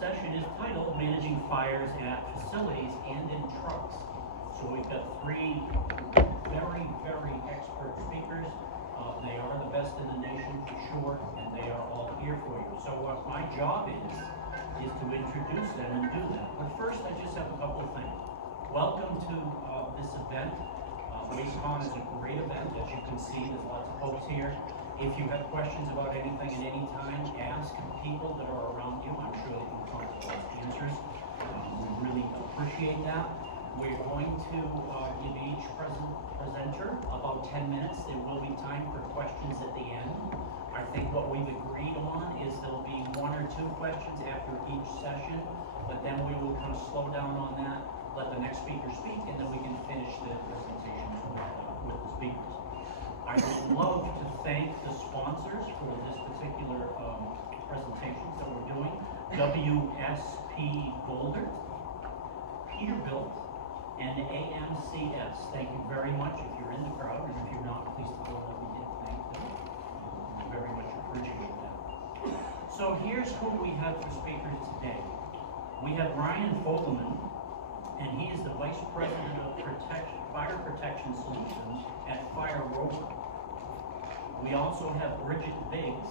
session is titled Managing Fires at Facilities and in Trucks. So we've got three very, very expert speakers. They are the best in the nation for sure, and they are all here for you. So what my job is to introduce them and do that. But first, I just have a couple of things. Welcome to this event. WasteCon is a great event. As you can see, there's lots of folks here. If you have questions about anything at any time, ask people that are around you. I'm sure they can come up with answers. We really appreciate that. We're going to give each presenter about 10 minutes. There will be time for questions at the end. I think what we've agreed on is there'll be 1 or 2 questions after each session, but then we will kind of slow down on that, let the next speaker speak, and then we can finish the presentation with the speakers. I would love to thank the sponsors for this particular presentations that we're doing. WSP Boulder, Peterbilt, and AMCS. Thank you very much. If you're in the crowd, and if you're not, please go let me get thank them. We very much appreciate that. So here's who we have for speakers today. We have Ryan Fogelman, and he is the Vice President of Fire Protection Solutions at Fire Rover. We also have Bridget Biggs,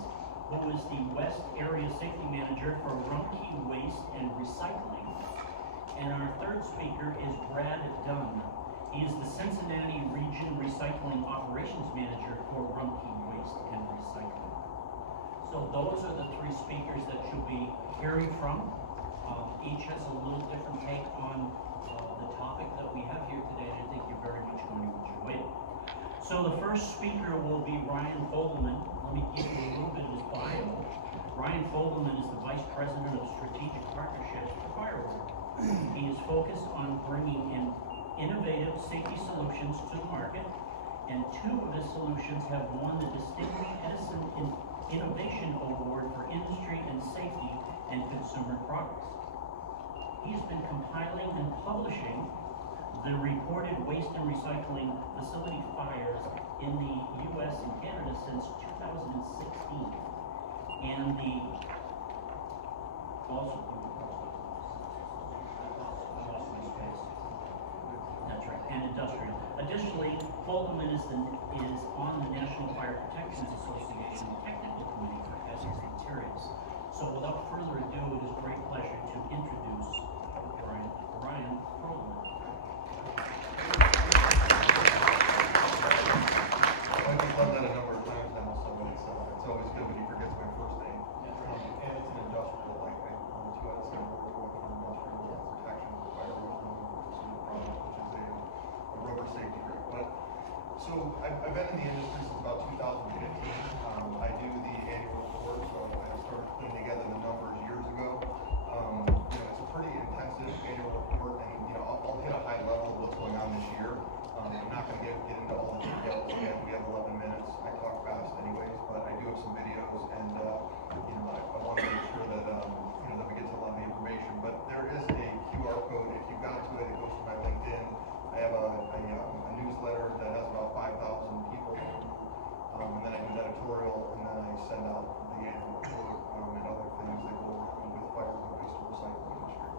who is the West Area Safety Manager for Rumpke Waste and Recycling. And our third speaker is Brad Dunn. He is the Cincinnati Region Recycling Operations Manager for Rumpke Waste and Recycling. So those are the 3 speakers that you'll be hearing from. Each has a little different take on the topic that we have here today, and I think you're very much going to enjoy it. So the first speaker will be Ryan Fogelman. Let me give you a little bit of his bio. Ryan Fogelman is the Vice President of Strategic Partnerships for Fire Rover. He is focused on bringing in innovative safety solutions to the market, and 2 of his solutions have won the Distinguished Edison Innovation Award for Industry and Safety and Consumer Products. He has been compiling and publishing the reported waste and recycling facility fires in the U.S. and Canada since 2016, and and industrial. Additionally, Fogelman is on the National Fire Protection Association Technical Committee for Hazardous Materials. So without further ado, it is a great pleasure to introduce Ryan Fogelman. I've done that a number of times now, so it's always good when he forgets my first name. And it's an industrial, like I to us, and we're working on industrial protection for fire erosion consumer product, which is a rubber safety group. But so I've been in the industry since about 2015. I do the annual report, so I started putting together the numbers years ago. It's a pretty intensive annual report, and I'll hit a high level of what's going on this year. I'm not going to get into all the details. Again, we have 11 minutes. I talk fast anyways, but I do have some videos, and I want to make sure that that we get to a lot of the information. But there is a QR code. If you've got to it, it goes to my LinkedIn. I have a newsletter that has about 5,000 people, and then I do an editorial, and then I send out the annual report and other things that go with fire and waste and recycling industry.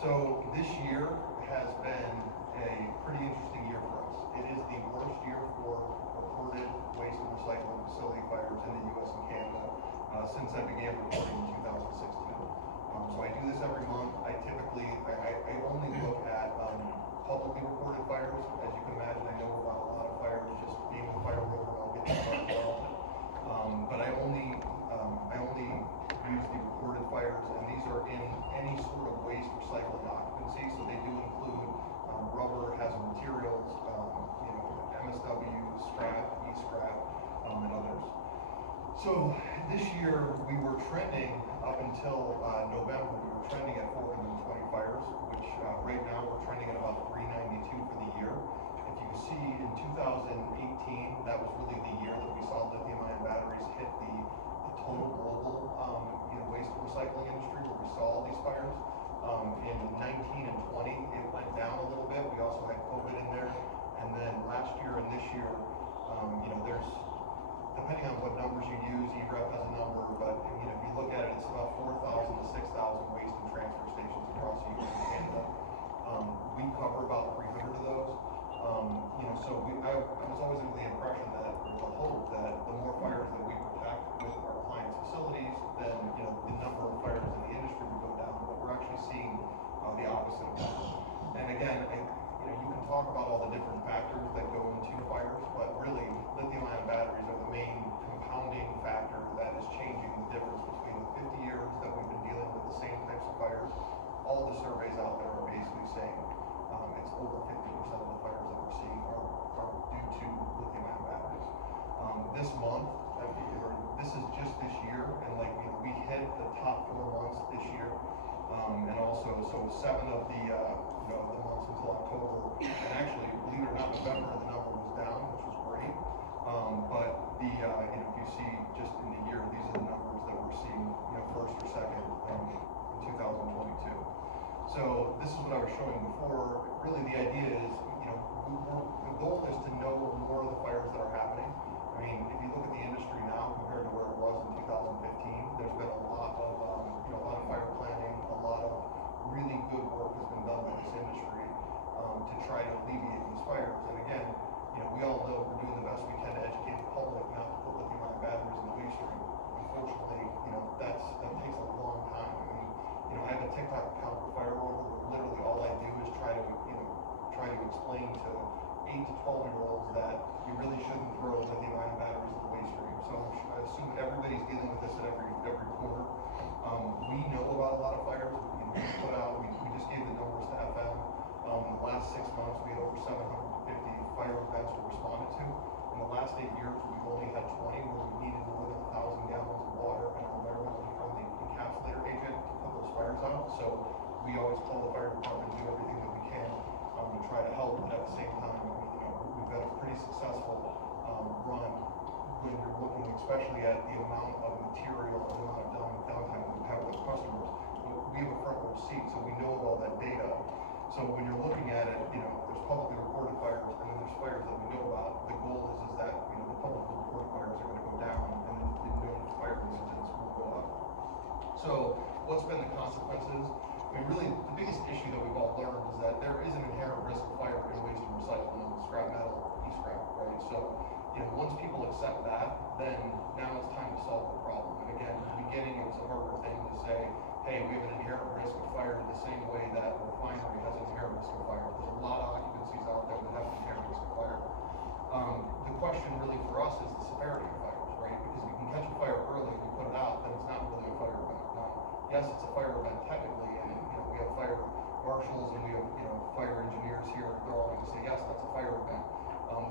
So this year has been a pretty interesting year for us. It is the worst year for reported waste and recycling facility fires in the U.S. and Canada since I began reporting in 2016. So I do this every month. I only look at publicly reported fires. As you can imagine, I know about a lot of fires. Just being a fire rover, I'll get involved. But I only use the reported fires, and these are in any sort of waste recycling occupancy. So they do include rubber, hazard materials, MSW, scrap, e-scrap, and others. So this year we were trending up until November. We were trending at 420 fires, which right now we're trending at about 392 for the year. If you see in 2018, that was really the year that we saw lithium-ion batteries hit the total global waste recycling industry, where we saw all these fires. In 19 and 20, it went down a little bit. We also had COVID in there. And then last year and this year, there's, depending on what numbers you use, EREP has a number, but if you look at it, it's about 4,000 to 6,000 waste and the top 4 months this year. And also, so 7 of the, the months until October, and actually, believe it or not, November, the number was down, which was great. But the, if you see just in the year, these are the numbers that we're seeing, first or second in 2022. So this is what I was showing before. Really, the idea is, the goal is to know more of the fires that are happening. I mean, if you look at the industry now compared to where it was in 2015, there's been a lot of fire planning, a lot of really good work has been done by this industry to try to alleviate these fires. And again, we all know we're doing the best we can to educate the public not to put lithium-ion batteries in the waste stream. Unfortunately, that takes a long time. I mean, I have a TikTok account for Fire Rover where literally all I do is try to explain to 8 to 12-year-olds that you really shouldn't throw lithium-ion batteries in the waste stream. So I assume that everybody's dealing with this at every corner. We know about a lot of fires. We just gave the numbers to FM. In the last 6 months, we had over 750 fire events were responded to. In the last 8 years, we've only had 20 where we needed more than 1,000 gallons of water and an environmentally friendly encapsulator agent to put those fires out. So we always call the fire department, do everything that we can to try to help, but at the same time, we've got a pretty successful run when you're looking especially at the amount of material and the amount of downtime that we've had with customers. We have a front row seat, so we know all that data. So when you're looking at it, there's publicly reported fires, and then there's fires that we know about. The goal is that the publicly reported fires are going to go down, and then the known fire incidents will go up. So what's been the consequences? I mean, really, the biggest issue that we've all learned is that there is an inherent risk of fire in waste and recycling, scrap metal, e-scrap, right? So, once people accept that, then now it's time to solve the problem. And again, in the beginning, it was a harder thing to say, hey, we have an inherent risk of fire the same way that a refinery has an inherent risk of fire. There's a lot of occupancies out there that have an inherent risk of fire. The question really for us is the severity of fires, right? Because if you can catch a fire early and you put it out, then it's not really a fire event. Now, yes, it's a fire event technically, and we have fire marshals and we have fire engineers here. They're all going to say, yes, that's a fire event.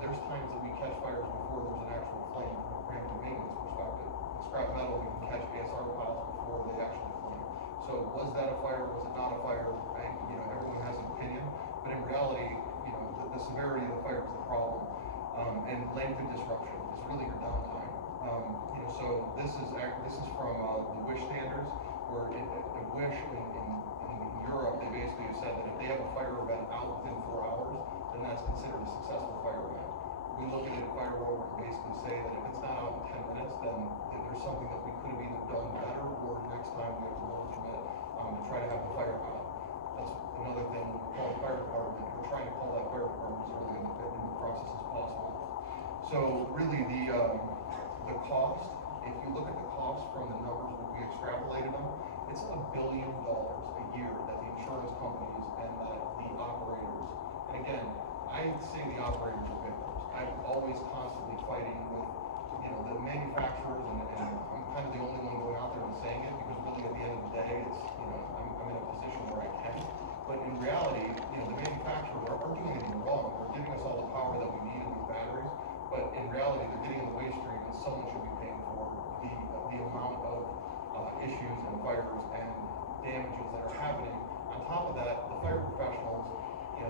There's times that we catch fires before there's an actual flame from a preemptive maintenance perspective. In scrap metal, we can catch ASR piles before they actually flame. So was that a fire? Was it not a fire? And, everyone has an opinion, but in reality, the severity of the fire is the problem. And length of disruption is really your downtime. So this is from the WISH standards, where at WISH in Europe, they basically have said that if they have a fire event out within 4 hours, then that's considered a successful fire event. We look at it at Fire Rover and basically say that if it's not out in 10 minutes, then there's something that we could have either done better, or next time we have to learn from it to try to have the fire out. That's another thing we call the fire department. We're trying to call that fire department as early in the process as possible. So really the cost, if you look at the cost from the numbers that we extrapolated them, it's $1 billion a year that the insurance companies and that the operators, and again, I say the operators are victims. I'm always constantly fighting with, the manufacturers, and I'm kind of the only one going out there and saying it, because really at the end of the day, it's, I'm in a position where I can. But in reality, the manufacturers aren't doing anything wrong. They're giving us all the power that we need in these batteries, but in reality, they're getting in the waste stream, and someone should be paying for the amount of issues and fires and damages that are happening. On top of that, the fire professionals,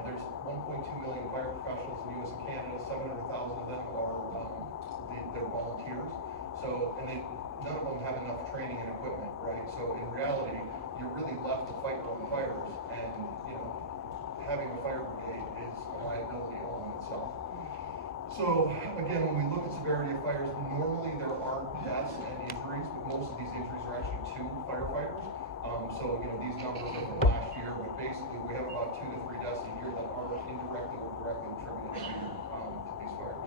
there's 1.2 million fire professionals in the U.S. and Canada. 700,000 of them are they're volunteers. So, and none of them have enough training and equipment, right? So in reality, you're really left to fight your own fires, and having a fire brigade is a liability all in itself. So again, when we look at severity of fires, normally there are deaths and injuries, but most of these injuries are actually to firefighters. So these numbers are from last year, but basically we have about 2 to 3 deaths a year that are indirectly or directly attributed to these fires.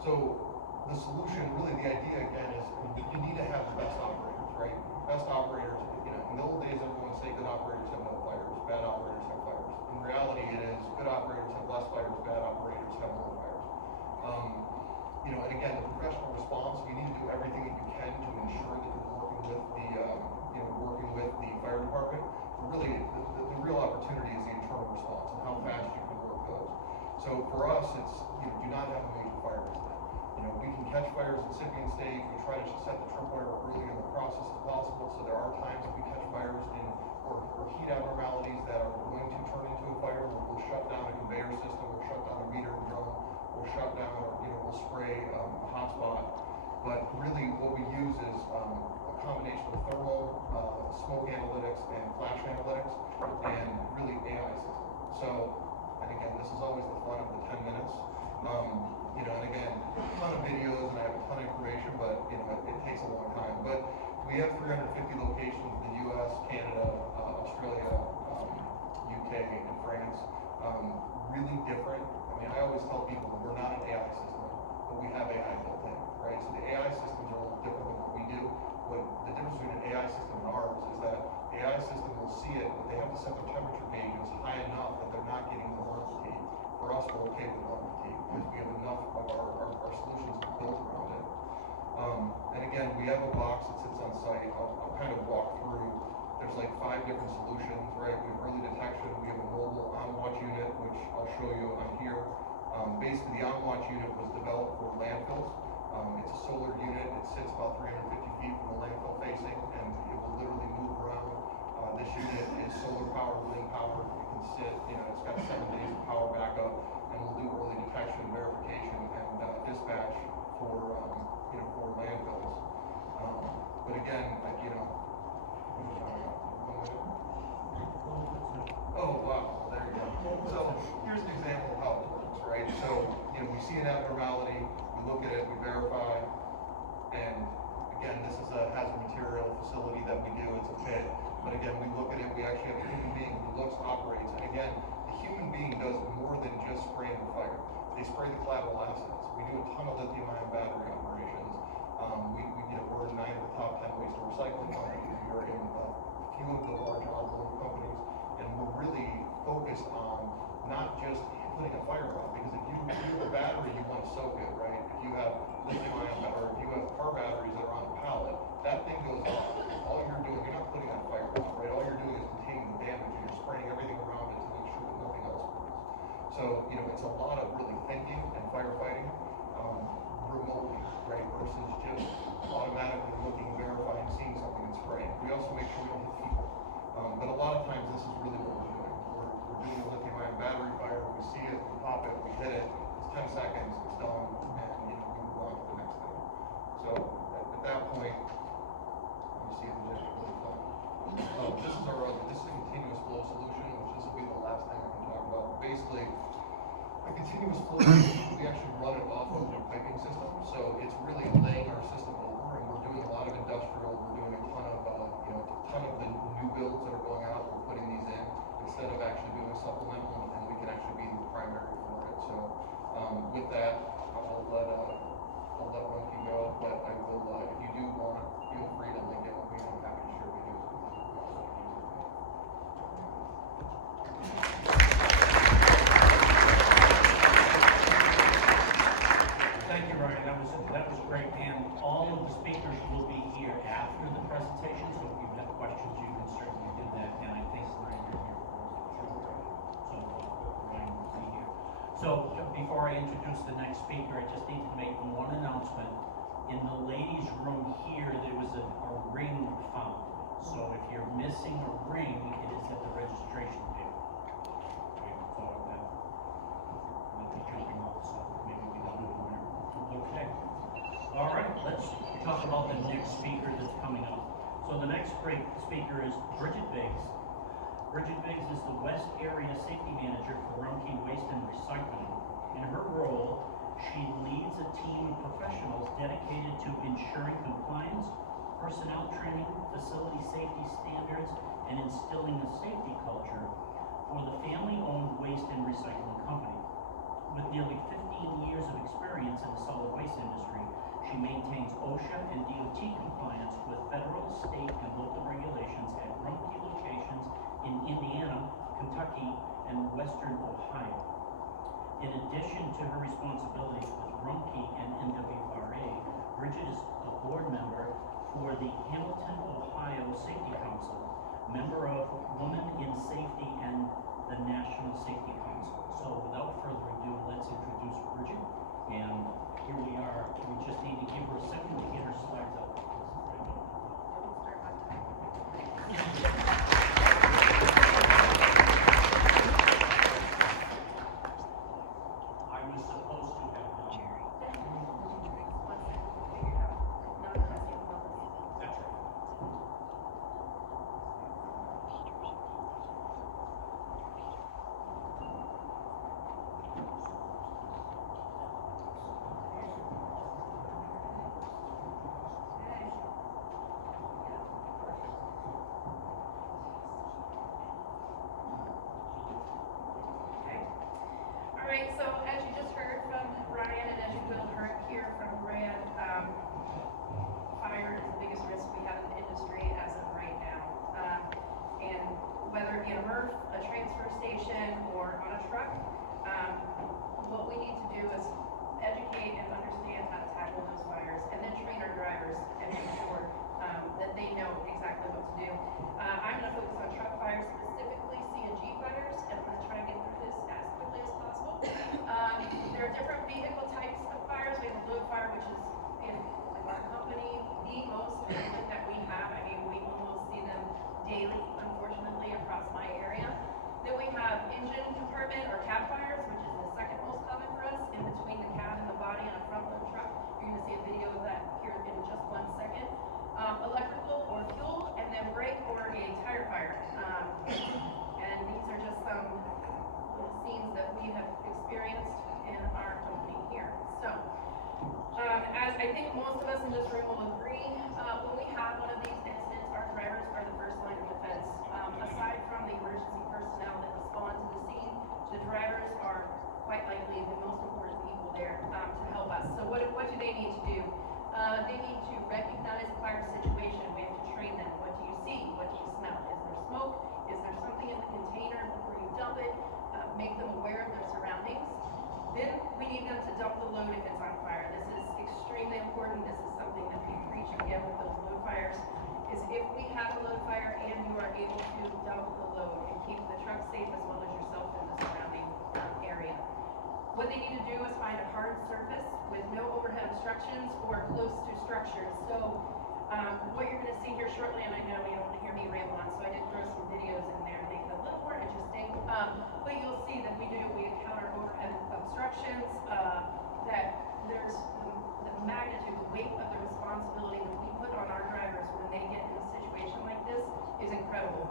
So the solution, really the idea again is you need to have the best operators, right? Best operators, in the old days everyone would say good operators have no fires, bad operators have fires. In reality it is good operators have less fires, bad operators have more fires. And again, the professional response, you need to do everything that you can to ensure that you're working with the fire department. But really, the real opportunity is the internal response and how fast you can work those. So for us, it's do not have a major fire incident. we can catch fires at incipient stage. We try to set the tripwire early in the process as possible. So there are times we catch fires or heat abnormalities that are going to turn into a fire. We'll shut down a conveyor system, we'll shut down a meter and drum, we'll shut down, or we'll spray a hotspot. But really, what we use is a combination of thermal, smoke analytics, and flash analytics, and really AI system. So, and again, this is always the fun of the 10 minutes. And again, a ton of videos, and I have a ton of information, but it takes a long time. But we have 350 locations in the U.S., Canada, Australia, UK, and France. Really different. I mean, I always tell people we're not an AI system, but we have AI built in, right? So the AI systems are a little different than what we do. What the difference between an AI system and ours is that the AI system will see it, but they have to set their temperature gauges high enough that they're not getting the lung fatigue. For us, we're okay with lung fatigue because we have enough of our solutions built around it. And again, we have a box that sits on site. I'll kind of walk through. There's like 5 different solutions, right? We have early detection. We have a mobile on-watch unit, which I'll show you on here. Basically, the on-watch unit was developed for landfills. It's a solar unit. It sits about 350 feet from the landfill facing, and it will literally move around. This unit is solar powered, wind powered. It can sit, it's got 7 days of power backup, and we'll do early detection, verification, and dispatch for landfills. But again, oh wow, there you go. So here's an example of how it works, right? So we see an abnormality, we look at it, we verify, and again, this is a hazard material facility that we do. It's a pit, but again, we look at it. We actually have a human being who looks, operates, and again, the human being does more than just spraying the fire. They spray the collateral assets. We do a ton of lithium-ion battery operations. We're in 9 of the top 10 waste and recycling companies. We're in a few of the large automotive companies, and we're really focused on not just putting a fire out, because if you have a battery, you want to soak it, right? If you have lithium-ion, or if you have car batteries that are on a pallet, that thing goes off. All you're doing, you're not putting that fire out, right? All you're doing is containing the damage, and you're spraying everything around it to make sure that nothing else burns. So, it's a lot of really thinking and firefighting remotely, right? Versus just automatically looking, verifying, seeing something and spraying. We also make sure we don't hit people. But a lot of times this is really what we're doing. We're doing a lithium-ion battery fire. We see it, we pop it, we hit it. It's 10 seconds, it's done, and we move on to the next thing. So at that point, let me see if there's anything really fun. This is a continuous flow solution, which this will be the last thing I can talk about. Basically, a continuous flow solution, we actually run it off of a piping system. So it's really laying our system over, and we're doing a lot of industrial. We're doing a ton of the new builds that are going out. We're putting these in instead of actually doing supplemental, and we can actually be the primary for it. So with that, I'll let Rumpke go, but I will, if you do want, feel free to link it with me. I'm happy to share videos with you. Thank you, Ryan. That was great. And all of the speakers will be here after the presentation, so if you have questions, you can certainly do that. And I think Ryan, you're here for us. So Ryan will be here. So before I introduce the next speaker, I just need to make one announcement. In the ladies' room here, there was a ring found. So if you're missing a ring, it is at the registration table. Okay, so that might be jumping off, so maybe we don't have a winner. Okay. All right, let's talk about the next speaker that's coming up. So the next great speaker is Bridget Biggs. Bridget Biggs is the West Area Safety Manager for Rumpke Waste and Recycling. In her role, she leads a team of professionals dedicated to ensuring compliance, personnel training, facility safety standards, and instilling a safety culture for the family-owned waste and recycling company. With nearly 15 years of experience in the solid waste industry, she maintains OSHA and DOT compliance with federal, state, and local regulations at Rumpke locations in Indiana, Kentucky, and Western Ohio. In addition to her responsibilities with Rumpke and NWRA, Bridget is a board member for the Hamilton, Ohio Safety Council, member of Women in Safety and the National Safety Council. So without further ado, let's introduce Bridget. And here we are. We right, so as you just heard from Ryan and as you will hear from Brad, fire is the biggest risk we have in the industry as of right now. And whether it be a MRF, a transfer station, or on a truck, what we need to do is educate and understand how to tackle those fires, and then train our drivers and make sure that they know exactly what to do. I'm going to focus on truck fires, specifically CNG fires, and I'm going to try and get through this as quickly as possible. There are different vehicle types of fires. We have a load fire, which is in our company the most frequent that we have. I mean, we almost see them daily, unfortunately, across my area. Then we have engine compartment or cab fires, which is the second most common for us, in between the cab and the body on a front load truck. You're going to see a video of that here in just 1 second. Electrical or fuel, and then brake or a tire fire. And these are just some little scenes that we have experienced in our company here. So, as I think most of us in this room will agree, when we have one of these incidents, our drivers are the first line of defense. Aside from the emergency personnel that respond to the scene, the drivers are quite likely the most important people there to help us. So what do they need to do? They need to recognize the fire situation. We have to train them. What do you see? What do you smell? Is there smoke? Is there something in the container before you dump it? Make them aware of their surroundings. Then we need them to dump the load if it's on fire. This is extremely important. This is something that we preach again with those load fires, is if we have a load fire and you are able to dump the load and keep the truck safe as well as yourself in the surrounding area. What they need to do is find a hard surface with no overhead obstructions or close to structures. So what you're going to see here shortly, and I know you don't want to hear me ramble on, so I did throw some videos in there to make it a little more interesting. But you'll see that we encounter overhead obstructions, that there's the magnitude, the weight of the responsibility that we put on our drivers when they get in a situation like this is incredible.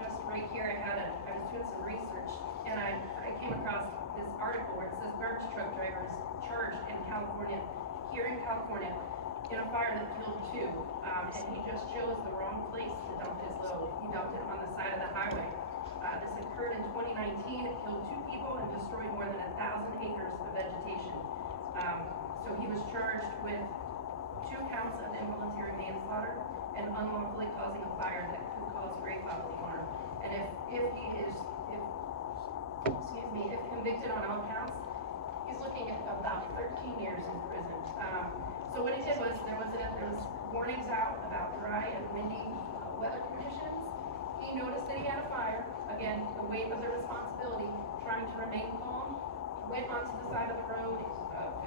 Just right here, I was doing some research, and I came across this article where it says garbage truck drivers charged in California, here in California, in a fire that killed 2, and he just chose the wrong place to dump his load. He dumped it on the side of the highway. This occurred in 2019. It killed 2 people and destroyed more than 1,000 acres of vegetation. So he was charged with 2 counts of involuntary manslaughter and unlawfully causing a fire that could cause great bodily harm. And if convicted on all counts, he's looking at about 13 years in prison. So what he did was, there was warnings out about dry and windy weather conditions. He noticed that he had a fire. Again, the weight of the responsibility, trying to remain calm, went onto the side of the road.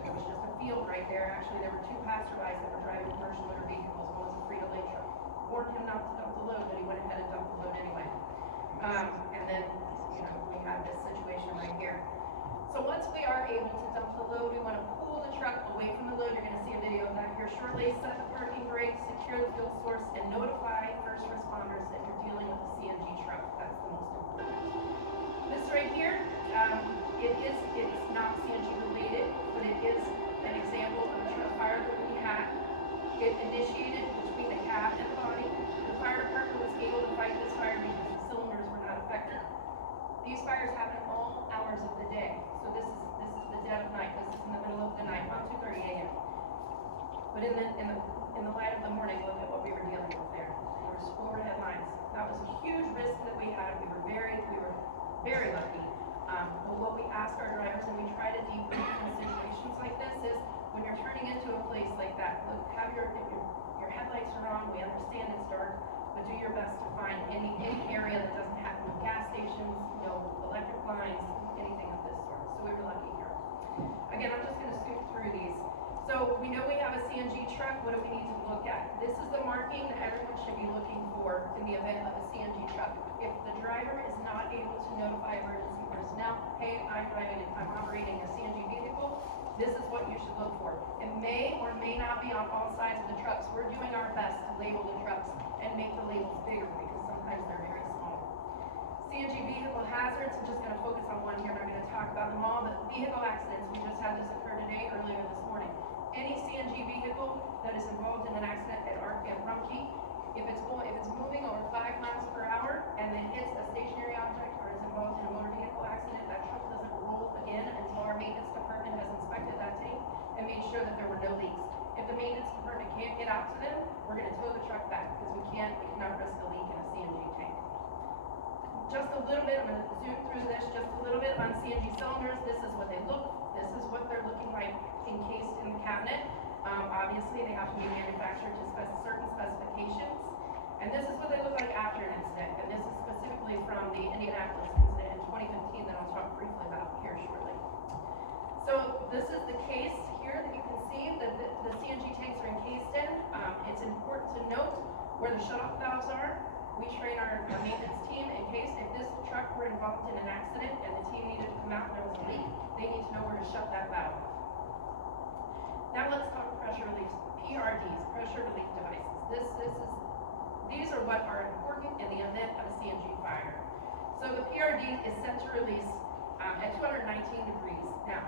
It was just a field right there. Actually, there were 2 passerbys that were driving commercial motor vehicles. One was a Frito-Lay truck. Warned him not to dump the load, but he went ahead and dumped the load anyway. And then, we have this situation right here. So once we are able to dump the load, we want to pull the truck away from the load. You're going to see a video of that here shortly. Set the parking brakes, secure the fuel source, and notify first responders that you're dealing with a CNG truck. That's the most important. This right here, it's not CNG related, but it is an example of a truck fire that we had. It initiated between the cab and the body. The fire department was able to fight this fire because the cylinders were not affected. These fires happen all hours of the day. So this is the dead of night. This is in the middle of the night, around 2:30 a.m. But in the light of the morning, look at what we were dealing with there. There was 4 headlines. That was a huge risk that we had. We were very lucky. But what we ask our drivers, and we try to debrief in situations like this, is when you're turning into a place like that, look, have your headlights are on. We understand it's dark, but do your best to find any area that doesn't have no gas stations, no electric lines, anything of this sort. So we were lucky here. Again, I'm just going to scoot through these. So we know we have a CNG truck. What do we need to look at? This is the marking that everyone should be looking for in the event of a CNG truck. If the driver is not able to notify emergency personnel, hey, I'm operating a CNG vehicle, this is what you should look for. It may or may not be on all sides of the trucks. We're doing our best to label the trucks and make the labels bigger because sometimes they're very small. CNG vehicle hazards, I'm just going to focus on one here. I'm not going to talk about them all, but vehicle accidents, we just had this occur today, earlier this morning. Any CNG vehicle that is involved in an accident at Rumpke, if it's moving over 5 miles per hour and then hits a stationary object or is involved in a motor vehicle accident, that truck doesn't roll little bit, I'm gonna zoom through this just a little bit on CNG cylinders. This is what this is what they're looking like encased in the cabinet. Obviously, they have to be manufactured to certain specifications. And this is what they look like after an incident. And this is specifically from the Indianapolis incident in 2015 that I'll talk briefly about here shortly. So this is the case here that you can see that the CNG tanks are encased in. It's important to note where the shutoff valves are. We train our maintenance team in case if this truck were involved in an accident and the team needed to come out and there was a leak, they need to know where to shut that valve off. Now let's talk pressure relief, PRDs, pressure relief devices. These are what are important in the event of a CNG fire. So the PRD is set to release at 219 degrees. Now,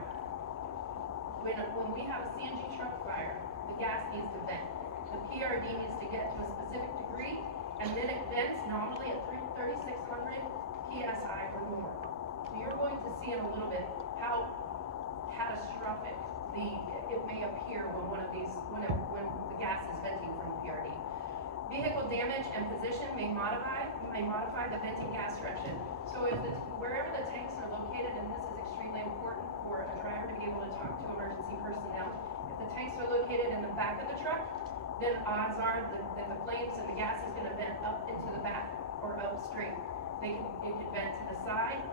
when we have a CNG truck fire, the gas needs to vent. The PRD needs to get to a specific degree, and then it vents nominally at 3,600 PSI or more. So you're going to see in a little bit how catastrophic it may appear when the gas is venting from the PRD. Vehicle damage and position may modify the venting gas direction. So wherever the tanks are located, and this is extremely important for a driver to be able to talk to emergency personnel, if the tanks are located in the back of the truck, then odds are that the flames and the gas is going to vent up into the back or upstream. It can vent to the side.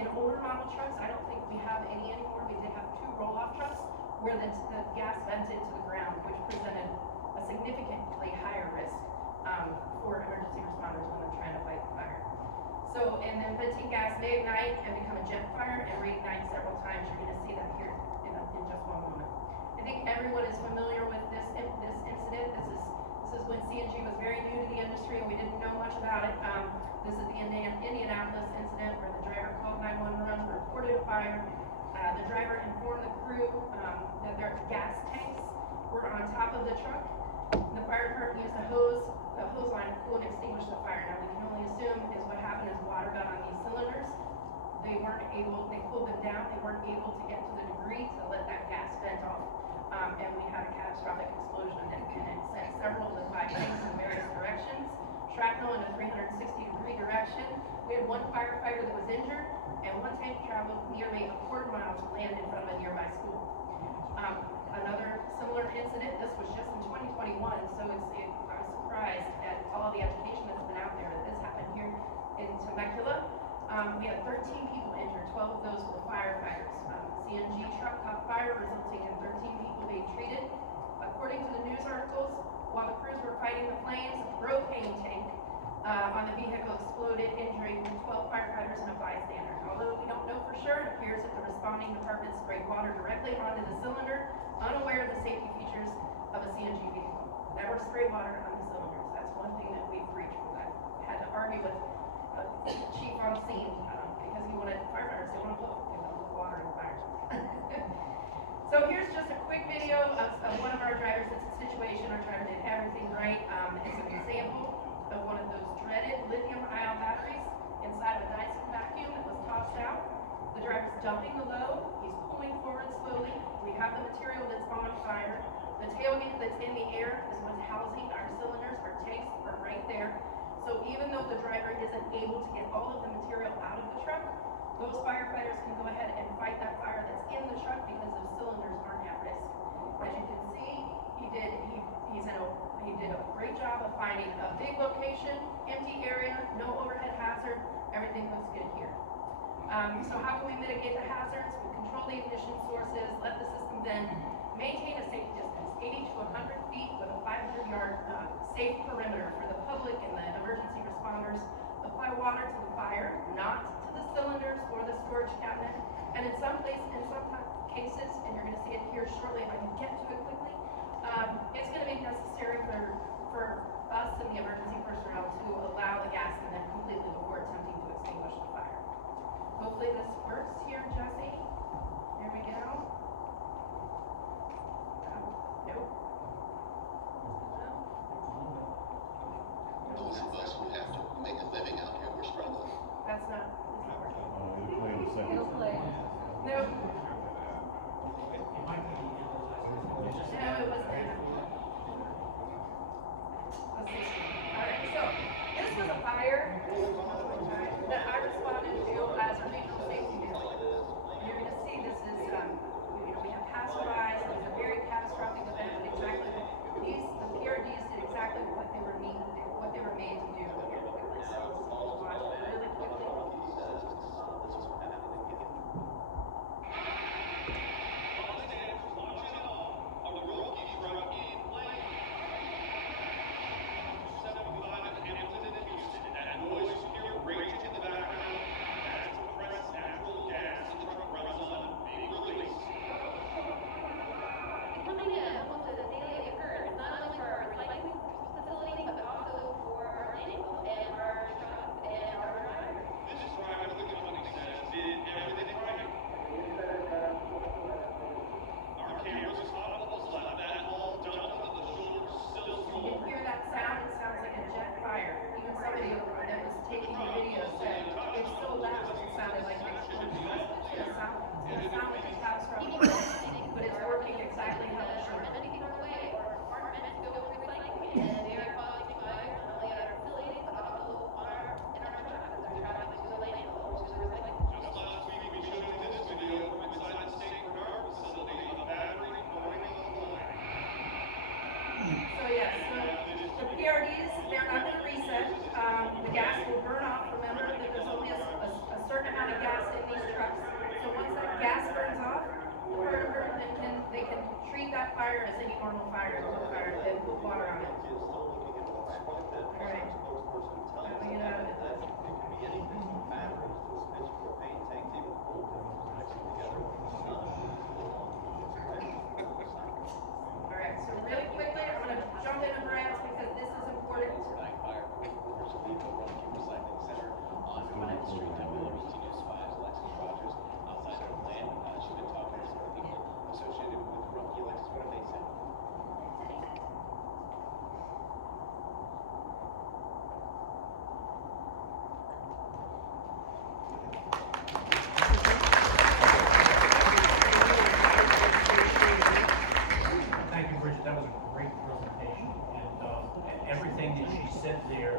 In older model trucks, I don't think we have any anymore. We did have 2 roll-off trucks where the gas vented to the ground, which presented a significantly higher risk for emergency responders when they're trying to fight the fire. So, and then venting gas may ignite and become a jet fire and reignite several times. You're going to see that here in just one moment. I think everyone is familiar with this incident. This is when CNG was very new to the industry and we didn't know much about it. This is the Indianapolis incident where the driver called 911, reported a fire. The driver informed the crew that their gas tanks were on top of the truck. The fire department used a hose line to cool and extinguish the fire. Now we can only assume is what happened is water got on these cylinders. They cooled them down. They weren't able to get to the degree to let that gas vent off. And we had a catastrophic explosion and it sent several of the 5 tanks in various directions. Shrapnel in a 360-degree direction. We had 1 firefighter that was injured, and 1 tank traveled nearly a quarter mile to land in front of a nearby school. Another similar incident, this was just in 2021, so I was surprised at all the education that's been out there that this happened here in Temecula. We had 13 people injured, 12 of those were firefighters. CNG truck caught fire, resulting in 13 people being treated. According to the news articles, while the crews were fighting the flames, a propane tank on the vehicle exploded, injuring 12 firefighters and a bystander. Although we don't know for sure, it appears that the responding department sprayed water directly onto the cylinder, unaware of the safety features of a CNG vehicle. Never spray water on the cylinders. That's one thing that we preach for that. Had to argue with a chief on scene because he wanted firefighters, they want to put water in the fire. So here's just a quick video of one of our drivers. It's a situation. Our driver did everything right. It's an example of one of those dreaded lithium-ion batteries inside of a Dyson vacuum that was tossed out. The driver's dumping the load. He's pulling forward slowly. We have the material that's on fire. The tailgate that's in the air is what's housing our cylinders. Our tanks are right there. So even though the driver isn't able to get all of the material out of the truck, those firefighters can go ahead and fight that fire that's in the truck because those cylinders aren't at risk. As you can see, he did a great job of finding a big location, empty area, no overhead hazard. Everything looks good here. So how can we mitigate the hazards? We control the ignition sources, let the system vent, maintain a safe distance, 80 to 100 feet with a 500-yard safe perimeter for the public and the emergency responders. Apply water to the fire, not to the cylinders or the storage cabinet. And in some cases, and you're going to see it here shortly if I can get to it quickly, it's going to be necessary for us and the emergency personnel to allow the gas and then completely before attempting to extinguish the fire. Hopefully this works here, Jesse. Here we go. Nope. Those of us who have to make a living out here, we're struggling. That's not working. You're playing the second. Nope. It might be the end of the No, it was there. Let's see. All right, so this was a fire that I was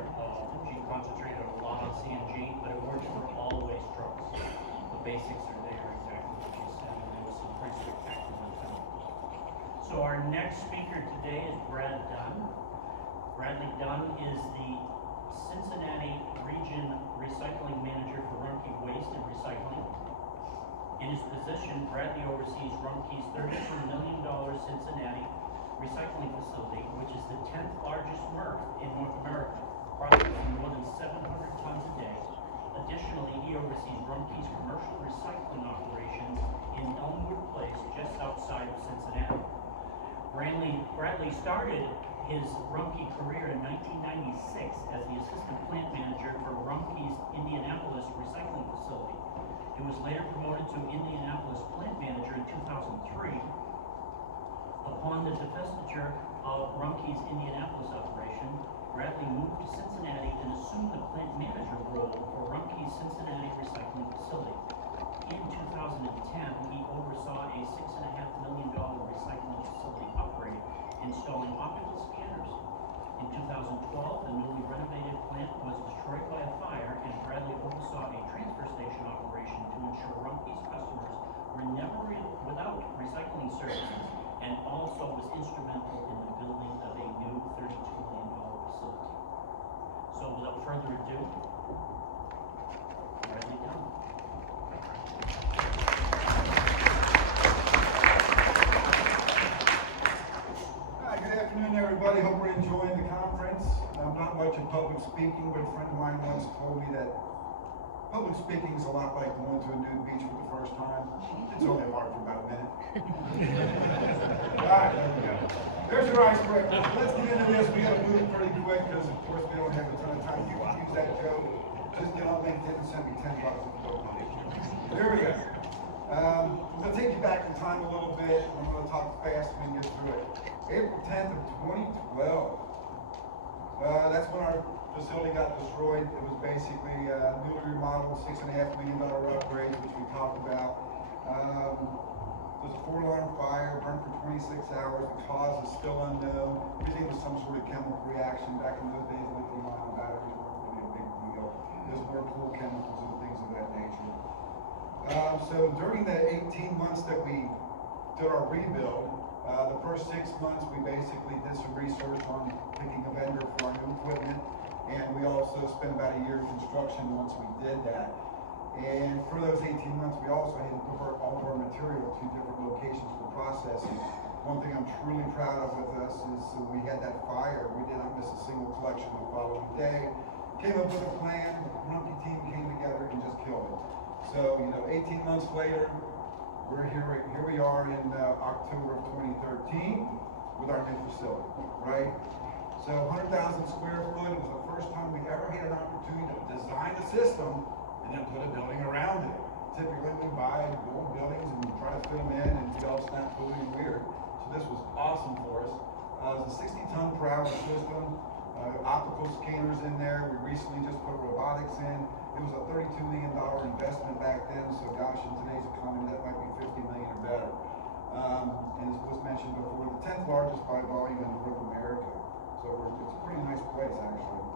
She concentrated a lot on CNG, but it works for all waste trucks. The basics are there, exactly what she said, and there was some pretty spectacular stuff. So our next speaker today is Brad Dunn. Bradley Dunn is the Cincinnati Region Recycling Manager for Rumpke Waste and Recycling. In his position, Bradley oversees Rumpke's $32 million Cincinnati recycling facility, which is the 10th largest MRF in North America, processing more than 700 tons a day. Additionally, he oversees Rumpke's commercial recycling operations in Elmwood Place, just outside of Cincinnati. Bradley started his Rumpke career in 1996 as the assistant plant manager for Rumpke's Indianapolis recycling facility. He was later promoted to Indianapolis plant manager in 2003. Upon the divestiture of Rumpke's Indianapolis operation, Bradley moved to Cincinnati and assumed the plant manager role for Rumpke's Cincinnati recycling facility. In 2010, he oversaw a $6.5 million recycling facility upgrade, installing optical scanners. In 2012, the newly renovated plant was destroyed by a fire, and Bradley oversaw a transfer station operation to ensure Rumpke's customers were never without recycling services, and also was instrumental in the building of a new $32 million facility. So without further ado, Bradley Dunn. Hi, good afternoon, everybody. Hope we're enjoying the conference. I'm not much of public speaking, but a friend of mine once told me that public speaking is a lot like going to a new beach for the first time. It's only hard for about a minute. All right, there we go. There's your icebreaker. Let's get into this. We got to move pretty quick because, of course, we don't have a ton of time. You can use that joke. Just get on LinkedIn and send me $10 if you don't want it. There we go. I'm going to take you back in time a little bit. I'm going to talk fast so we can get through it. April 10th of 2012. That's when our facility got destroyed. It was basically a newly remodeled $6.5 million upgrade, which we talked about. There was a 4-alarm fire, burned for 26 hours. The cause is still unknown. We think it was some sort of chemical reaction. Back in those days, lithium-ion batteries weren't really a big deal. There's more cool chemicals and things of that nature. So during the 18 months that we did our rebuild, the first 6 months we basically did some research on picking a vendor for our new equipment. And we also spent about a year in construction once we did that. And for those 18 months, we also had to divert all of our material to different locations for processing. One thing I'm truly proud of with us is we had that fire. We did not miss a single collection the following day. Came up with a plan, the Rumpke team came together and just killed it. So, 18 months later, we're here we are in October of 2013 with our new facility, right? So 100,000 square foot, it was the first time we ever had an opportunity to design a system and then put a building around it. Typically we buy old buildings and try to fit them in and get all snafu and weird. So this was awesome for us. It was a 60-ton per hour system, optical scanners in there. We recently just put robotics in. It was a $32 million investment back then, so gosh, in today's economy that might be $50 million or better. And as was mentioned before, the 10th largest by volume in North America. So it's a pretty nice place, actually.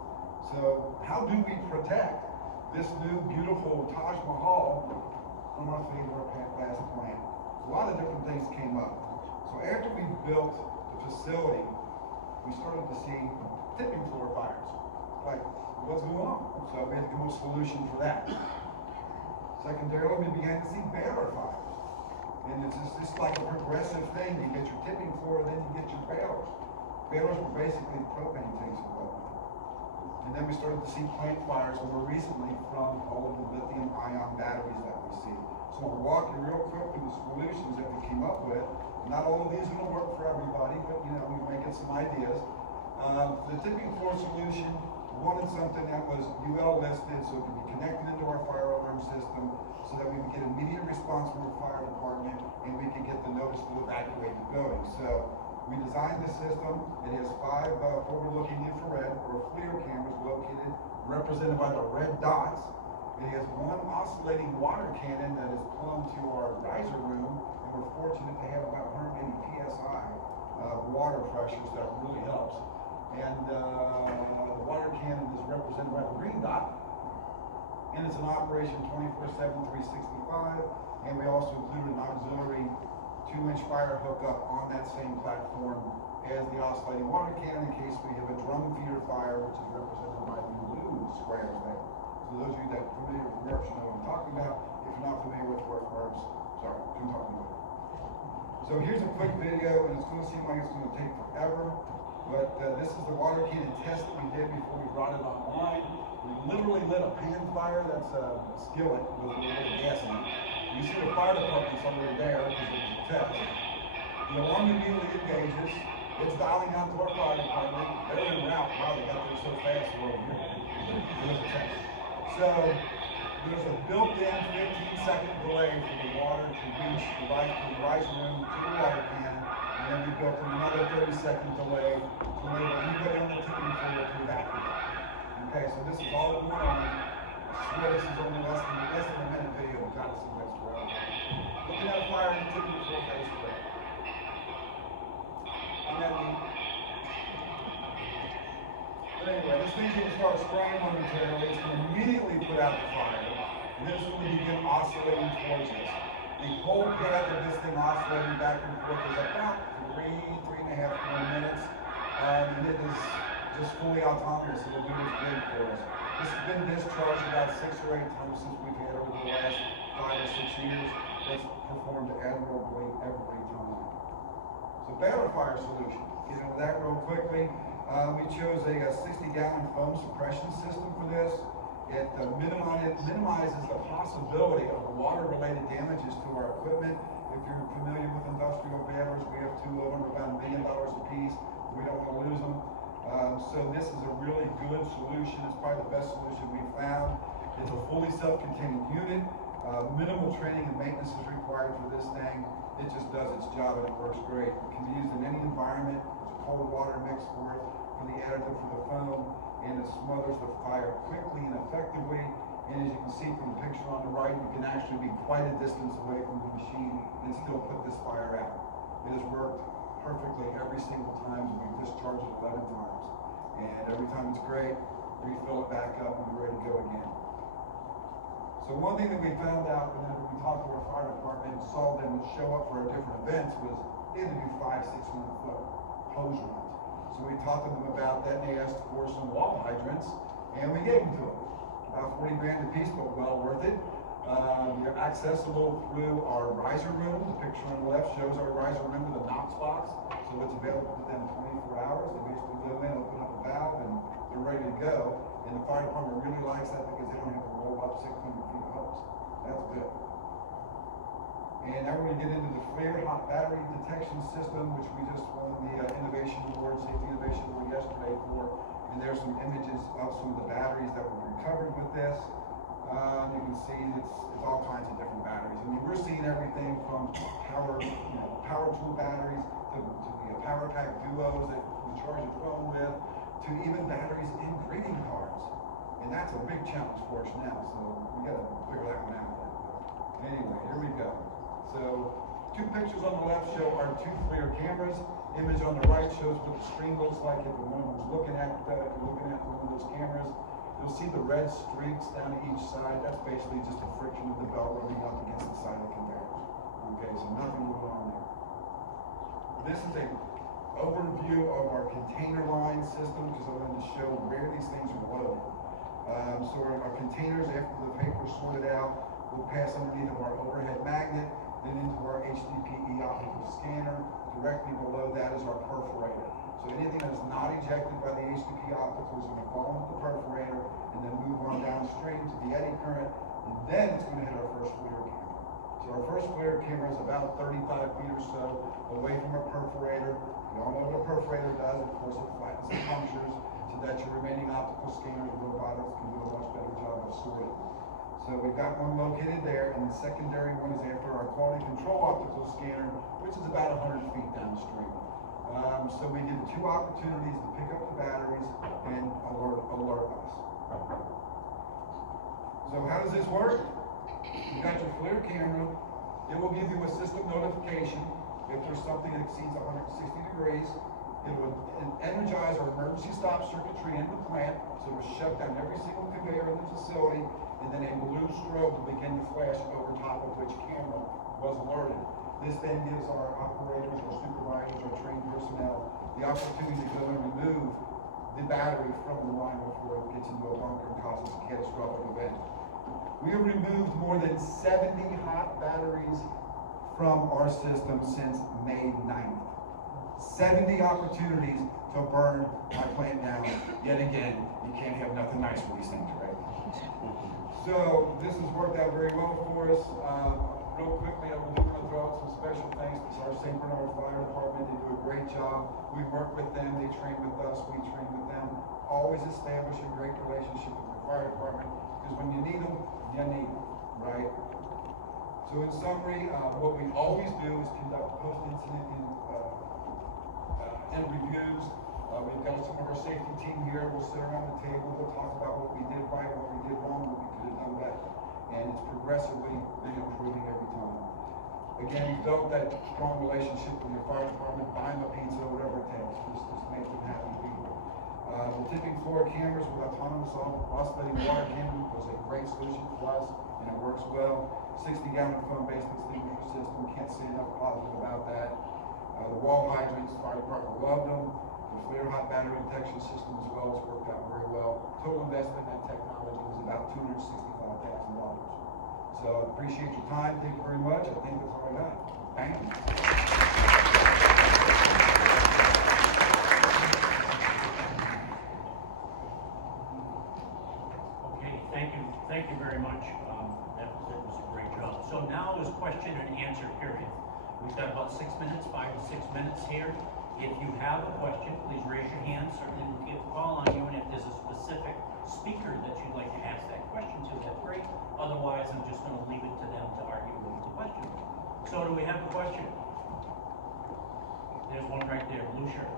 So how do we protect this new, beautiful Taj Mahal from our favorite last plant? A lot of different things came up. So after we built the facility, we started to see tipping floor fires. Like, what's going on? So we had to come up with a solution for that. Secondarily, we began to see baler fires. And it's just like a progressive thing. You get your tipping floor, then you get your balers. Balers were basically propane tanks of oil. And then we started to see plant fires more recently from all of the lithium-ion batteries that we see. So we'll walk you real quick through the solutions that we came up with. Not all of these are going to work for everybody, but we're making some ideas. The tipping floor solution, we wanted something that was UL listed so it could be connected into our fire alarm system so that we could get immediate response from the fire department and we could get the notice to evacuate the building. So we designed the system. It has 5 forward-looking infrared or FLIR cameras located, represented by the red dots. It has 1 oscillating water cannon that is plumbed to our riser room, and we're fortunate to have about 180 psi water pressure, so that really helps. And the water cannon is represented by the green dot. And it's in operation 24/7, 365. And we also included an auxiliary 2-inch fire hookup on that same platform as the oscillating water cannon in case we have a drum feeder fire, which is represented by the blue squares there. So those of you that are familiar with MERPs know what I'm talking about. If you're not familiar with MERPs, sorry, I'm talking about it. So here's a quick video, and it's going to seem like it's going to take forever, but this is the water cannon test that we did before we brought it online. We literally lit a pan fire, that's a skillet with a little bit of gas in it. You see the fire department's already there because it was a test. The alarm immediately engages. It's dialing out to our fire department. They're en route. Wow, they got there so fast. We're over here. It was a test. So there's a built-in 15-second delay for the water to reach the riser room to the water cannon, and then we built in another 30-second delay to enable anybody on the tipping floor to evacuate. Okay, so this is all going on. I swear this is only less than a minute video. We got to see this forever. Looking at a fire on the tipping floor face forever. Isn't that neat? But anyway, this thing's going to start spraying momentarily. It's going to immediately put out the fire. And then it's going to begin oscillating towards us. The whole path of this thing oscillating back and forth is about 3.5, 4 minutes. And it is just fully autonomous. It'll do its thing for us. This has been discharged about 6 or 8 times since we've had it over the last 5 or 6 years. It's performed admirably every time. So battery fire solution. Get into that real quickly. We chose a 60-gallon foam suppression system for this. It minimizes the possibility of water-related damages to our equipment. If you're familiar with industrial batteries, we have 2 of them, about $1 million a piece. We don't want to lose them. So this is a really good solution. It's probably the best solution we've found. It's a fully self-contained unit. Minimal training and maintenance is required for this thing. It just does its job and it works great. It can be used in any environment. There's a cold water mix for it, for the additive for the foam, and it smothers the fire quickly and effectively. And as you can see from the picture on the right, you can actually be quite a distance away from the machine and still put this fire out. It has worked perfectly every single time. We've discharged it 11 times. And every time it's great, refill it back up and we're ready to go again. So one thing that we found out whenever we talked to our fire department and saw them show up for our different events was they had to do 500-600 foot hose runs. So we talked to them about that and they asked for some wall hydrants and we gave them to them. About 40 grand a piece, but well worth it. They're accessible through our riser room. The picture on the left shows our riser room with a Knox box. So it's available to them 24 hours. They basically go in, open up a valve, and they're ready to go. And the fire department really likes that because they don't have to roll up 600 feet of hose. That's good. And now we're going to get into the FLIR hot battery detection system, which we just won the Innovation Award, Safety Innovation Award yesterday for. And there's some images of some of the batteries that were recovered with this. You can see it's all kinds of different batteries. I mean, we're seeing everything from power tool batteries to the power pack duos that we charge a phone with, to even batteries in greeting cards. And that's a big challenge for us now, so we got to figure that one out. But anyway, here we go. So 2 pictures on the left show our 2 FLIR cameras. Image on the right shows what the screen looks like if one was looking at one of those cameras. You'll see the red streaks down each side. That's basically just a friction of the belt rubbing up against the side of the conveyor. Okay, so nothing going on there. This is an overview of our container line system because I wanted to show where these things are loaded. So our containers, after the paper's sorted out, will pass underneath of our overhead magnet, then into our HDPE optical scanner. Directly below that is our perforator. So anything that is not ejected by the HDPE optical is going to fall into the perforator and then move on downstream to the eddy current, and then it's going to hit our first FLIR camera. So our first FLIR camera is about 35 feet or so away from our perforator. We all know what a perforator does. Of course, it flattens and punctures so that your remaining optical scanners and robotics can do a much better job of sorting. So we've got one located there, and the secondary one is after our quality control optical scanner, which is about 100 feet downstream. So we give 2 opportunities to pick up the batteries and alert us. So how does this work? You got your FLIR camera. It will give you a system notification if there's something that exceeds 160 degrees. It would energize our emergency stop circuitry in the plant, so it would shut down every single conveyor in the facility, and then a blue strobe would begin to flash over top of which camera was alerted. This then gives our operators, our supervisors, our trained personnel the opportunity to go and remove the battery from the line before it gets into a bunker and causes a catastrophic event. We have removed more than 70 hot batteries from our system since May 9th. 70 opportunities to burn my plant down. Yet again, you can't have nothing nice for these things, right? So this has worked out very well for us. Real quickly, I want to throw out some special thanks to our St. Bernard Fire Department. They do a great job. We work with them, they train with us, we train with them. Always establish a great relationship with the fire department, because when you need them, you need them, right? So in summary, what we always do is conduct post-incident and reviews. We've got some of our safety team here. We'll sit around the table, we'll talk about what we did right, what we did wrong, what we could have done better. And it's progressively been improving every time. Again, develop that strong relationship with your fire department, buy them a pizza, whatever it takes, just make them happy people. The tipping floor cameras with autonomous oscillating water cannon was a great solution for us, and it works well. 60-gallon foam-based extinguisher system, can't say enough positive about that. The wall hydrants, fire department loved them. The flare hot battery detection system as well has worked out very well. Total investment in that technology was about $265,000. So I appreciate your time. Thank you very much. I think that's all I got. Thank you. Okay, thank you very much. That was a great job. So now is question and answer period. We've got about 6 minutes, 5 to 6 minutes here. If you have a question, please raise your hand. Certainly we'll get a call on you, and if there's a specific speaker that you'd like to ask that question to, that's great. Otherwise, I'm just going to leave it to them to argue with the question. So do we have a question? There's one right there, blue shirt.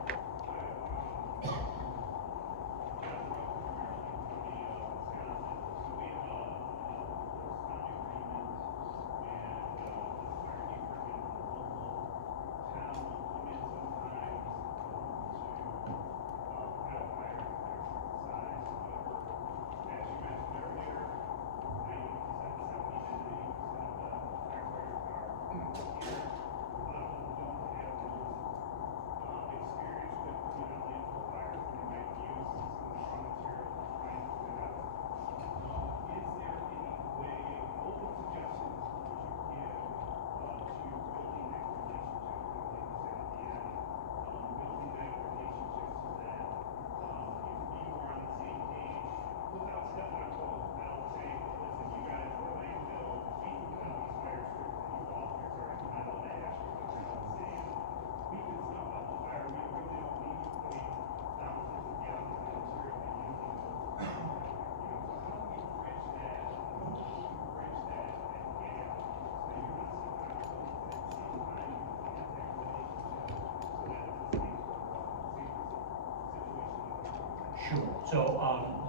Sure. So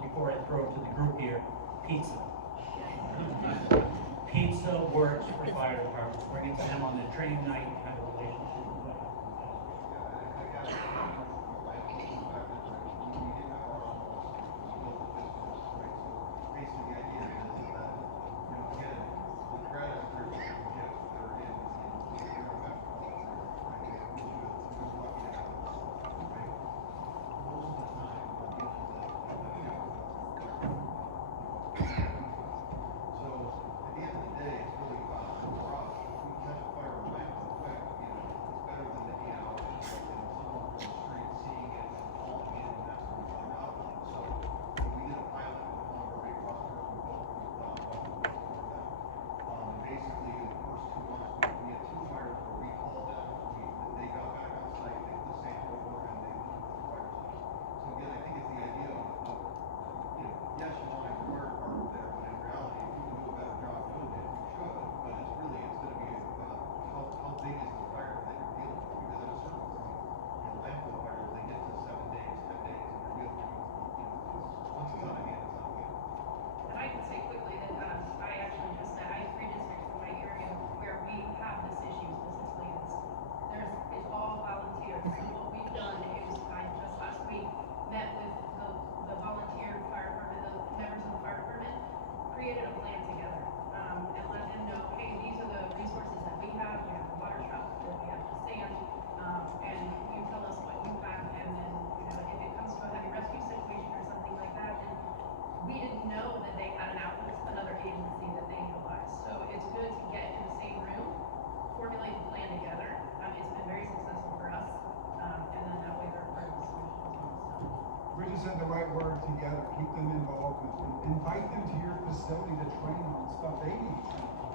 before I throw it to the group here, pizza. Pizza works for fire departments. Bring it to them on the training night, have a relationship with them. Basically, the idea is that, again, the threat after you get they're in So at the end of the day, it's really about for us. We catch a fire on land real quick. together, keep them involved with, invite them to your facility to train on stuff they need to train on.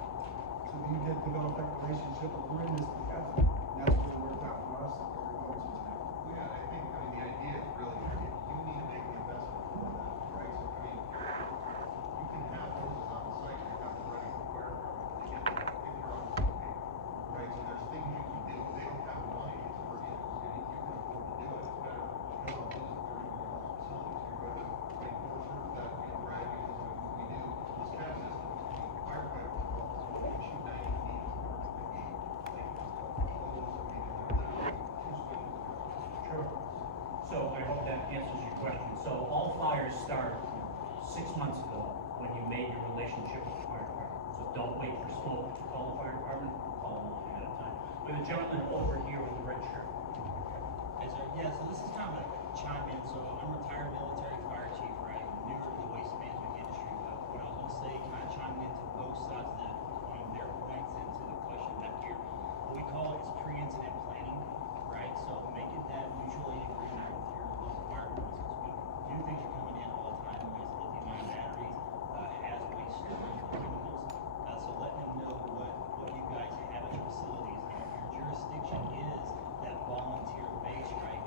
So you can develop that relationship, but we're in this together. And that's what worked out for us, and where it goes is now. Yeah, I think, I mean, the idea is really, you need to make the investment for that, right? So, I mean, you can have hoses on the site, you have them ready for fire department, they get there, if you're on the same page, right? So there's things you can do, they don't have the money, it's for you, you can afford to do it, it's better, you know, these are $30 million facilities, you're going to make sure that, you know, Brad uses, we do, this CAS system, firefighters, we can shoot 90 feet, like, hose, I mean, literally, 2 switches. Sure. So I hope that answers your question. So all fires start 6 months ago when you made your relationship with the fire department. So don't wait for smoke to call the fire department, call them ahead of time. We have a gentleman over here with the red shirt. Yes, sir. Yeah, so this is kind of a chime in. So I'm a retired military fire chief, right? Newer to the waste management industry, but what I was going to say, kind of chiming into both sides of their points and to the question back here. What we call is pre-incident planning, right? So making that mutual aid agreement with your local fire departments, because new things are coming in all the time, whether it's lithium-ion batteries, hazardous waste storage, chemicals. So letting them know what you guys have at your facilities. And if your jurisdiction is that volunteer base, right?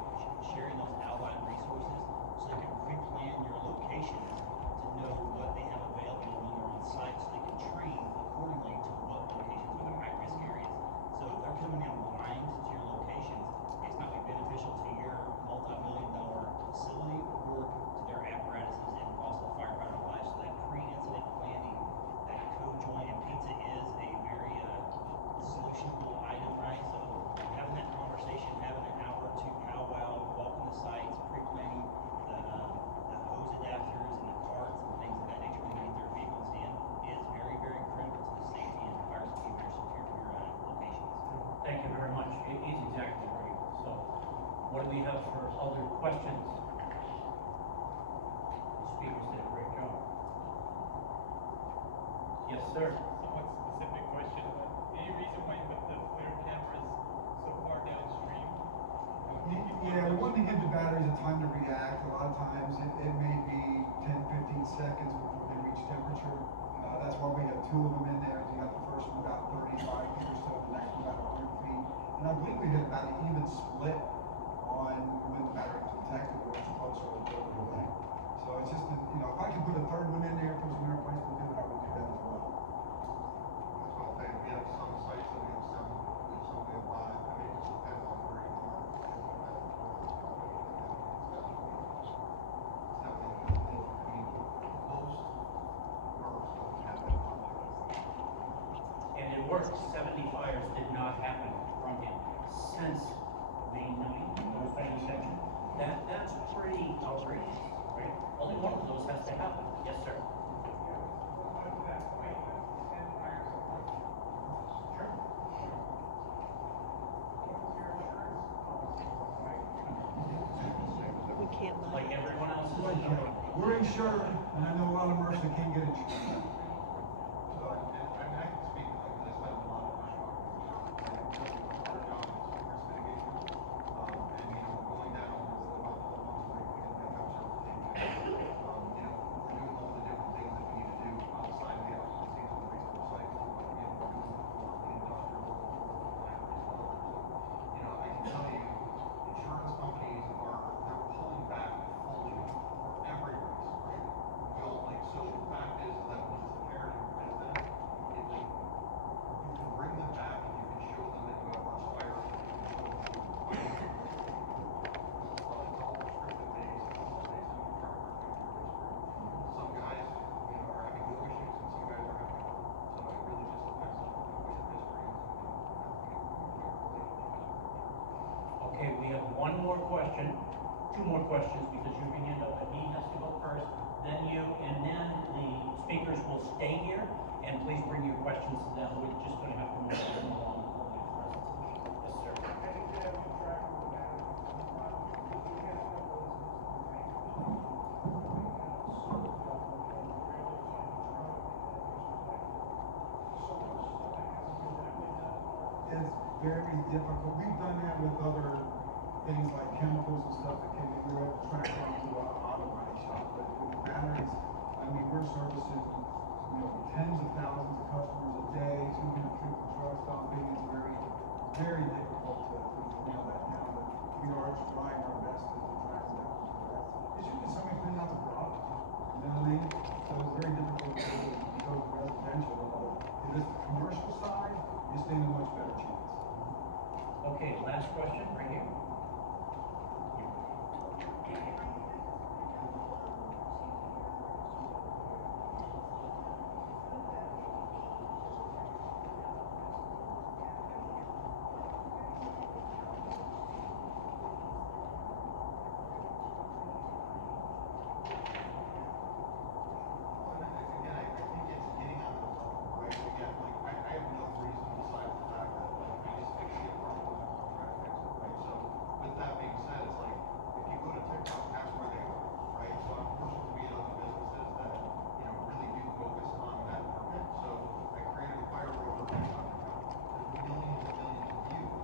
Sharing those outline resources so they can pre-plan your locations to know what they have available when they're on site, so they can train accordingly to what locations are the high-risk areas. So if they're coming in blind to your locations, it's not going to be beneficial to your multi-million-dollar facility or to their apparatuses and also firefighter life. So that pre-incident planning, that co-joint, and pizza is a very solutionable item, right? So having that conversation, having an hour or two powwow, walking the sites, pre-planning the hose adapters and the carts and things of that nature when they get their vehicles in is very, very critical to the safety and fire safety of your locations. Thank you very much. He's exactly right. So what do we have for other questions? The speakers did a great job. Yes, sir. Somewhat specific question, but any reason why you put the flare cameras so far downstream? Yeah, we want to give the batteries a time to react. A lot of times it may be 10, 15 seconds before they reach temperature. That's why we have 2 of them in there. You got the first one about 35 feet or so, the next one about 100 feet. And I believe we hit about an even split on when the battery was detected or it's closer or further away. So it's just, if I could put a 3rd one in there, if there's another place to do it, I would do that as well. That's what I'm saying, we have some sites that we have 7, we have some we have 5, I mean, it just depends on where you are. It's definitely, I mean, most firms don't have that contact. And it works. 70 fires did not happen from him since May 9th, those things section. That's pretty outrageous, right? Only one of those has to happen. Yes, sir. Sure. We can't lie. Like everyone else is insured. We're insured, and I know a lot of MRFs that can't get insured. So, I mean, I can speak, because I spend a lot of time talking to them. Our job is risk mitigation, and, you know, going down about 12 months away, we can make up several things. You know, we're doing all the different things that we need to do outside the occupancies of the resource sites. You know, we're doing the industrial, you know, I can tell you, insurance companies they're pulling back fully for every risk, right? We all like, so the fact is that when it's inherent in your business, it like, you can bring them back and you can show them that you have less fire. You can show them that you have fire. It's all restricted base, it's all based on your track record and your history. Some guys, you know, are having no issues and some guys are having more. So it really just depends on what your history is and your relationship. Okay, we have one more question, 2 more questions because you're being hand up, but he has to go first, then you, and then the speakers will stay here, and please bring your questions to them. We're just going to have to move along with the presentation. Yes, sir. It's very difficult. We've done that with other things like chemicals and stuff that can be, we were able to track down to an auto body shop. batteries. I mean, we're servicing, tens of thousands of customers a day, 200 treatment trucks stopping. It's very, very difficult to nail that down, but we are trying our best to track it down. It should be something cleaning out the garage, you know what I mean? So it's very difficult to go to residential level. If it's the commercial side, you stand a much better chance. Okay, last question, right here. Again, I think it's getting on the level, right? Again, like, I have no reason besides the fact that, like, I just fix the problem and try to fix it, right? So, with that being said, it's like, if you go to TikTok, that's where they are, right? So I'm fortunate to be in other businesses that, really do focus on that market. So I created a fire rover TikTok account. There's millions and millions of views.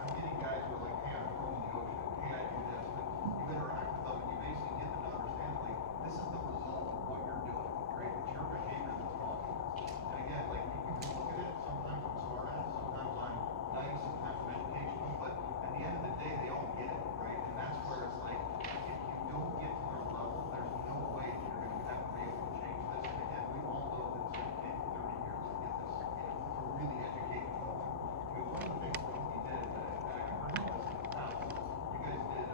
I'm getting guys who are like, hey, I'm throwing the ocean, hey, I do this, but you interact with them and you basically get them to understand, like, this is the result of what you're doing, right? It's your behavior that's causing this. And again, like, you can look at it, sometimes I'm smart ass, sometimes I'm nice, sometimes I'm educational, but at the end of the day, they all get it, right? And that's where it's like, if you don't get to their level, there's no way that you're gonna ever be able to change this. And again, we all know that it's gonna take 30 years to get this, to really educate people. I mean, one of the things that you did, and I heard about this in the past, you guys did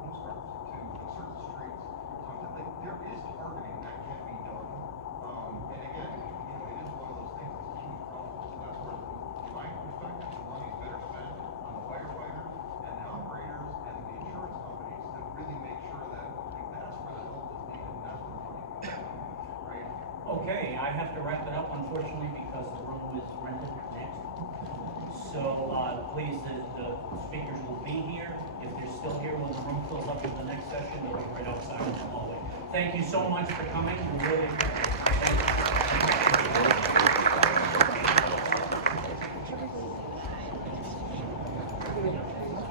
postcards to certain streets. So I'm like, there is targeting that can be done. And again, it is one of those things that's a huge problem. So that's where, from my perspective, the money's better spent on the firefighters and the operators and the insurance companies to really make sure that, like, that's where the help is needed and that's where the money comes from, right? Okay, I have to wrap it up unfortunately because the room is rented next. So, please, the speakers will be here. If they're still here when the room fills up for the next session, they'll be right outside in the hallway. Thank you so much for coming. We really appreciate it. Thank you.